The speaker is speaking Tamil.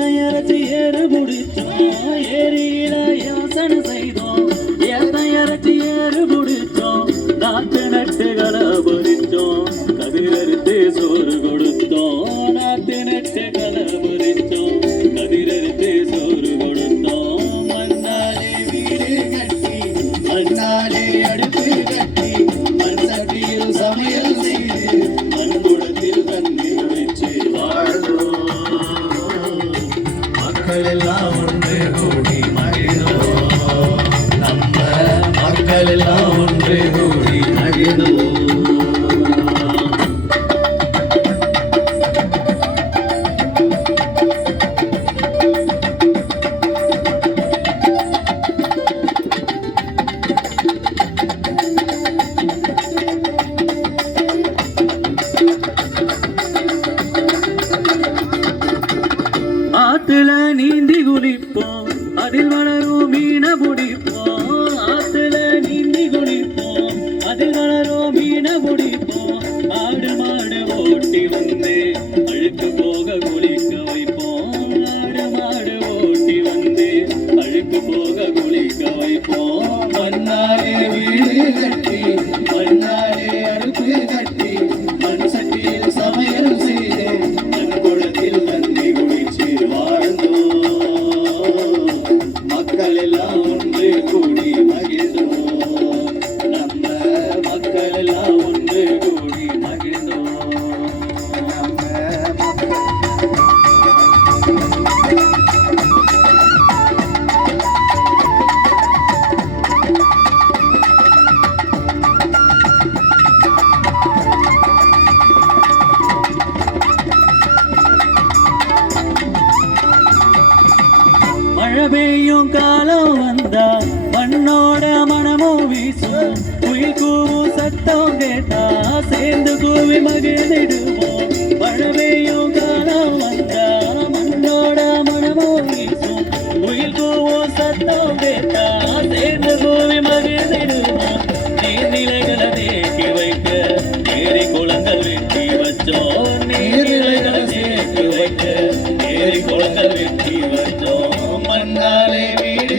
கயரத்து ஏறு முடித்தான் ஏரியில யோசனை செய்த ஆத்துல நீந்தி குதிப்போம் அதில் வளரும் மீன பிடிப்போம் ஆத்துல நீந்தி குதிப்போம் அதில் வளரும் மீன பிடிப்போம் ஆடு மாடு ஓட்டி வந்து அழுத்து போக Galileia. மழை பெய்யும் காலம் வந்தா மண்ணோட மனமும் வீசும். குயில் கூவும் சத்தம் கேட்டா சேர்ந்து கூவி மகிழ்ந்திடுவோம். தன்னாலே வீடு